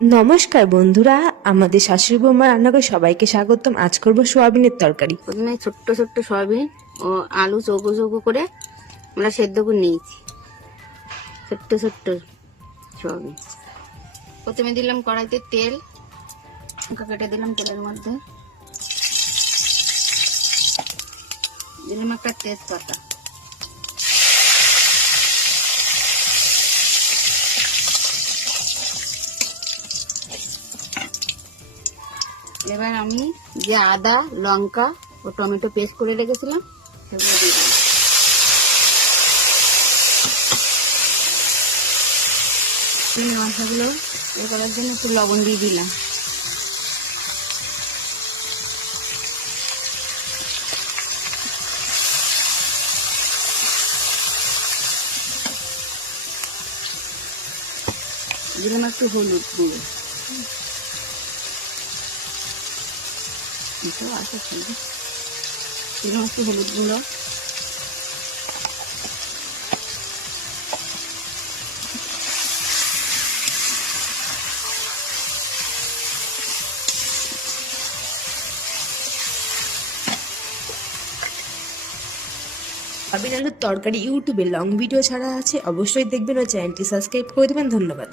নমস্কার বন্ধুরা, আমাদের শাশুড়ি বৌমা রান্নাঘরে সবাইকে স্বাগতম। আজ করবো সোয়াবিনের তরকারি। প্রথমে ছোট্ট ছোট্ট সয়াবিন ও আলু চৌকো চৌকো করে আমরা সেদ্ধ করে নিয়েছি। ছোট্ট ছোট্ট সয়াবিন প্রথমে দিলাম কড়াইতে তেল, কেটে দিলাম তেলের মধ্যে, দিলাম একটা তেজপাতা, এবার আমি যে আদা লঙ্কা ও টমেটো পেস্ট করে রেখেছিলাম সেগুলো দিয়ে দিলাম। চিনি মশলাগুলো এ করার জন্য একটু লবণ দিয়ে দিলাম। দিলাম একটু হলুদ গুঁড়ো, দিলাম একটু হলুদ গুঁড়ো, সোয়াবিন আলুর তরকারি ইউটিউবে লং ভিডিও ছাড়া আছে, অবশ্যই দেখবেন ও চ্যানেলটি সাবস্ক্রাইব করে দেবেন। ধন্যবাদ।